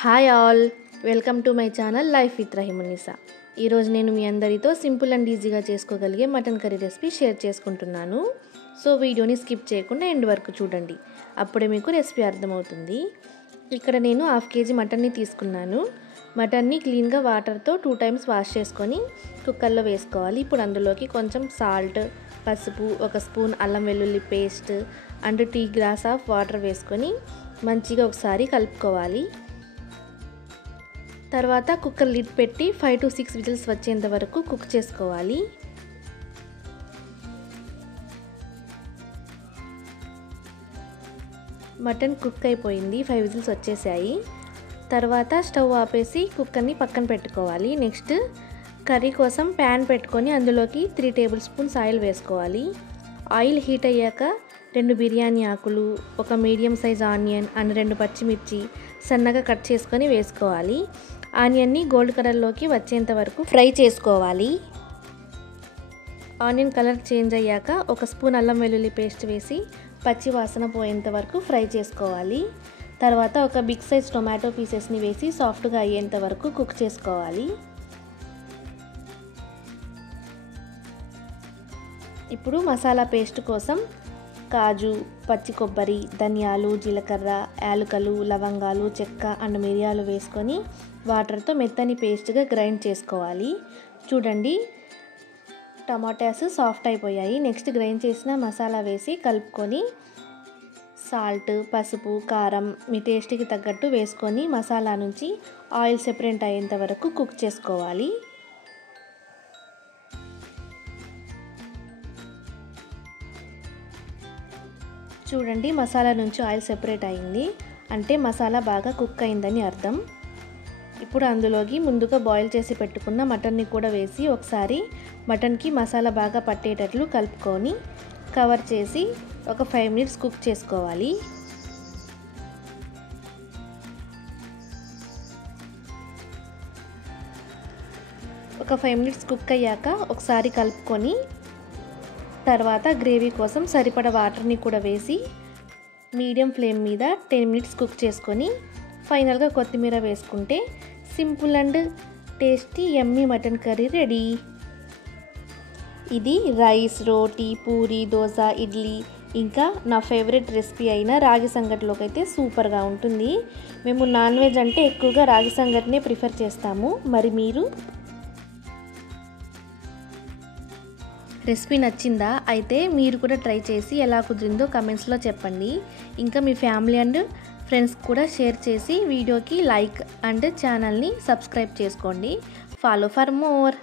Hi all, welcome to my channel life with Rahimunnisa. ఈరోజు నేను మీ అందరితో సింపుల్ అండ్ ఈజీగా చేసుకోగలిగే మటన్ కర్రీ రెసిపీ షేర్ చేసుకుంటున్నాను. సో వీడియోని స్కిప్ చేయకుండా ఎండ్ వరకు చూడండి, అప్పుడే మీకు రెసిపీ అర్థమవుతుంది. ఇక్కడ నేను 1/2 kg మటన్ని తీసుకున్నాను. మటన్ని క్లీన్గా వాటర్తో 2 times వాష్ చేసుకొని కుక్కర్లో వేసుకోవాలి. ఇప్పుడు అందులోకి కొంచెం సాల్ట్, పసుపు, 1 స్పూన్ అల్లం వెల్లుల్లి paste and tea glass of water వేసుకొని మంచిగా ఒకసారి కలుపుకోవాలి. తర్వాత కుక్కర్ లిడ్ పెట్టి 5 to 6 విజిల్స్ వచ్చేంత వరకు కుక్ చేసుకోవాలి. మటన్ కుక్ అయిపోయింది, 5 విజిల్స్ వచ్చేసాయి. తర్వాత స్టవ్ ఆపేసి కుక్కర్ని పక్కన పెట్టుకోవాలి. నెక్స్ట్ కర్రీ కోసం ప్యాన్ పెట్టుకొని అందులోకి 3 tablespoons ఆయిల్ వేసుకోవాలి. ఆయిల్ హీట్ అయ్యాక 2 బిర్యానీ ఆకులు, 1 మీడియం సైజ్ ఆనియన్ అండ్ 2 పచ్చిమిర్చి సన్నగా కట్ చేసుకొని వేసుకోవాలి. ఆనియన్ని గోల్డ్ కలర్లోకి వచ్చేంత వరకు ఫ్రై చేసుకోవాలి. ఆనియన్ కలర్ చేంజ్ అయ్యాక 1 స్పూన్ అల్లం వెల్లుల్లి పేస్ట్ వేసి పచ్చి వాసన పోయేంత వరకు ఫ్రై చేసుకోవాలి. తర్వాత 1 బిగ్ సైజ్ టొమాటో పీసెస్ని వేసి సాఫ్ట్గా అయ్యేంత వరకు కుక్ చేసుకోవాలి. ఇప్పుడు మసాలా పేస్ట్ కోసం కాజు, పచ్చి కొబ్బరి, ధనియాలు, జీలకర్ర, యాలకులు, లవంగాలు, చెక్క అండ్ మిరియాలు వేసుకొని వాటర్తో మెత్తని పేస్ట్గా గ్రైండ్ చేసుకోవాలి. చూడండి, టమాటాస్ సాఫ్ట్ అయిపోయాయి. నెక్స్ట్ గ్రైండ్ చేసిన మసాలా వేసి కలుపుకొని సాల్ట్, పసుపు, కారం మీ టేస్ట్కి తగ్గట్టు వేసుకొని మసాలా నుంచి ఆయిల్ సెపరేట్ అయ్యేంత వరకు కుక్ చేసుకోవాలి. చూడండి, మసాలా నుంచి ఆయిల్ సెపరేట్ అయింది అంటే మసాలా బాగా కుక్ అయిందని అర్థం. ఇప్పుడు అందులోకి ముందుగా బాయిల్ చేసి పెట్టుకున్న మటన్ని కూడా వేసి ఒకసారి మటన్కి మసాలా బాగా పట్టేటట్లు కలుపుకొని కవర్ చేసి ఒక 5 minutes కుక్ చేసుకోవాలి. ఒక 5 minutes కుక్ అయ్యాక ఒకసారి కలుపుకొని తర్వాత గ్రేవీ కోసం సరిపడా వాటర్ని కూడా వేసి మీడియం ఫ్లేమ్ మీద 10 minutes కుక్ చేసుకొని ఫైనల్గా కొత్తిమీర వేసుకుంటే simple and tasty yummy mutton curry ready. ఇది రైస్, రోటీ, పూరి, దోశ, ఇడ్లీ ఇంకా నా ఫేవరెట్ రెసిపీ అయిన రాగి సంగటిలోకి అయితే సూపర్గా ఉంటుంది. మేము నాన్ వెజ్ అంటే ఎక్కువగా రాగి సంగటినే ప్రిఫర్ చేస్తాము. మరి మీరు రెసిపీ నచ్చిందా? అయితే మీరు కూడా ట్రై చేసి ఎలా కుదిరిందో కమెంట్స్లో చెప్పండి. ఇంకా మీ ఫ్యామిలీ అండ్ ఫ్రెండ్స్ కూడా షేర్ చేసి వీడియోకి లైక్ అండ్ ఛానల్ని సబ్స్క్రైబ్ చేసుకోండి. Follow for more.